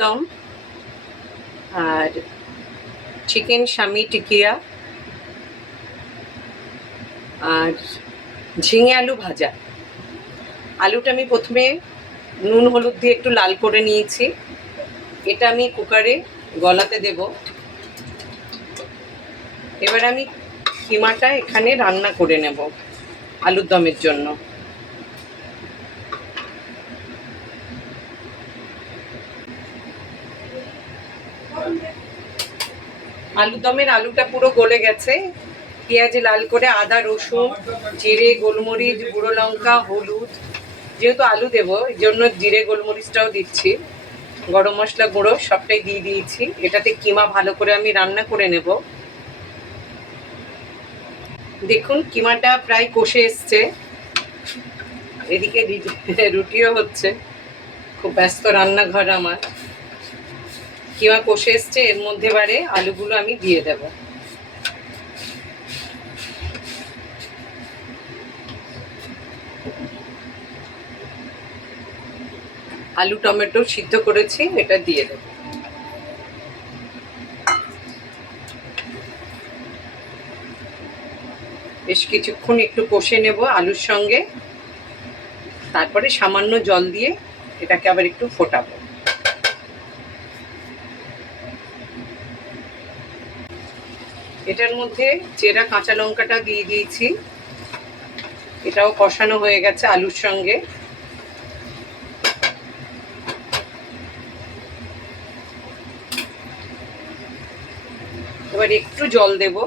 দম আর চিকেন শামি টিকিয়া আর ঝিঙে আলু ভাজা। আলুটা আমি প্রথমে নুন হলুদ দিয়ে একটু লাল করে নিয়েছি। এটা আমি কুকারে গলাতে দেব। এবার আমি কিমাটা এখানে রান্না করে নেব আলুর দমের জন্য। আলুর দমের আলুটা পুরো গলে গেছে। পেঁয়াজ লাল করে, আদা রসুন জিরে গোলমরিচ গুঁড়ো লঙ্কা হলুদ, যেহেতু আলু দেবো এই জন্য জিরে গোলমরিচটাও দিচ্ছি, গরম মশলা গুঁড়ো সবটাই দিয়ে দিয়েছি। এটাতে কিমা ভালো করে আমি রান্না করে নেব। দেখুন কিমাটা প্রায় কষে এসছে। এদিকে রুটিও হচ্ছে, খুব ব্যস্ত রান্নাঘর আমার। কিমা কষে এসছে, এর মধ্যে এবারে আলুগুলো আমি দিয়ে দেব। আলু টমেটো সিদ্ধ করেছি, এটা দিয়ে দেব। বেশ কিছুক্ষণ একটু কষে নেব আলুর সঙ্গে, তারপরে সামান্য জল দিয়ে এটাকে আবার একটু ফোটাবো। এটার মধ্যে চেরা কাঁচা লঙ্কাটা দিয়ে দিয়েছি, এটাও কষানো হয়ে গেছে আলুর সঙ্গে। এবার একটু জল দেব।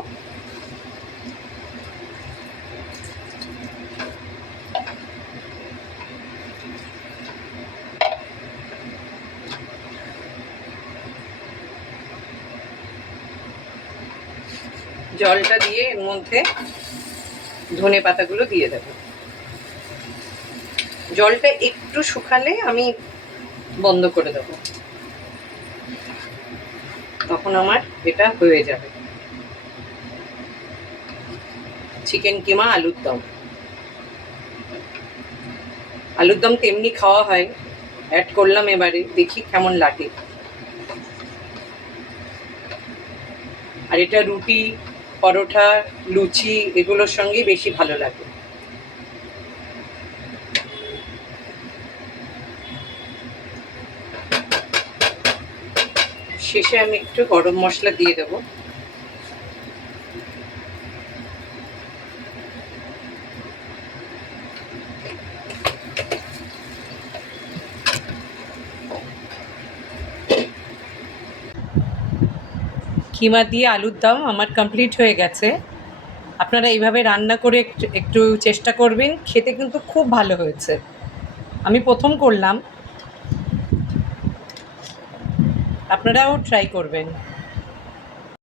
জলটা দিয়ে এর মধ্যে ধনে পাতাগুলো দিয়ে দেব। জলটা একটু শুকালে আমি বন্ধ করে দেব, তখন আমার এটা হয়ে যাবে চিকেন কিমা আলুর দম। আলুর দম তেমনি খাওয়া হয়, অ্যাড করলাম, এবারে দেখি কেমন লাগে। আর এটা রুটি পরোটা লুচি এগুলোর সঙ্গেই বেশি ভালো লাগে। শেষে আমি একটু গরম মশলা দিয়ে দেব। কিমা দিয়ে আলুর দম আমার কমপ্লিট হয়ে গেছে। আপনারা এইভাবে রান্না করে একটু চেষ্টা করবেন, খেতে কিন্তু খুব ভালো হয়েছে। আমি প্রথম করলাম, আপনারাও ট্রাই করবেন।